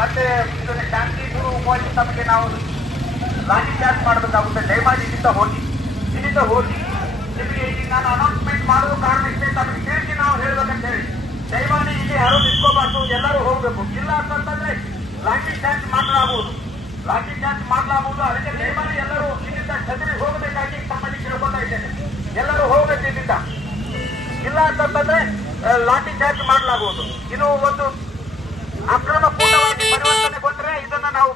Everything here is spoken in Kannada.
ಮತ್ತೆ ಶಾಂತಿ ತಮಗೆ ನಾವು ಲಾಠಿ ಚಾರ್ಜ್ ಮಾಡಬೇಕಾಗುತ್ತೆ. ದಯಮಾಡಿ ಇಲ್ಲಿಂದ ಹೋಗಿ ನಿಮಗೆ ಈಗ ನಾನು ಅನೌನ್ಸ್ಮೆಂಟ್ ಮಾಡುವ ಕಾರಣ ಇಷ್ಟೇ, ತಮಗೆ ತಿಳಿಸಿ ನಾವು ಹೇಳ್ಬೇಕಂತ ಹೇಳಿ ದಯಮಾಡಿ ಇಲ್ಲಿ ಯಾರು ನಿಂತ್ಕೋಬಾರ್ದು, ಎಲ್ಲರೂ ಹೋಗ್ಬೇಕು. ಇಲ್ಲ ಅಂತಂದ್ರೆ ಲಾಠಿ ಚಾರ್ಜ್ ಮಾಡಲಾಗುವುದು. ಅದಕ್ಕೆ ದಯಮಾಡಿ ಎಲ್ಲರೂ ಇಲ್ಲಿಂದ ಚದರಿ ಹೋಗಬೇಕಾಗಿ ತಮ್ಮಲ್ಲಿ ಕೇಳ್ಕೊತಾ ಇದ್ದೇನೆ. ಎಲ್ಲರೂ ಹೋಗಬೇಕು ಇಲ್ಲಿಂದ. ಇಲ್ಲ ಅಂತಂದ್ರೆ ಲಾಠಿ ಚಾರ್ಜ್ ಮಾಡಲಾಗುವುದು. ಇದು ಒಂದು ಅಕ್ರಮ ಕೂಟವಾಗಿ ಪರಿವರ್ತನೆಗೊಂಡ್ರೆ ಇದನ್ನ ನಾವು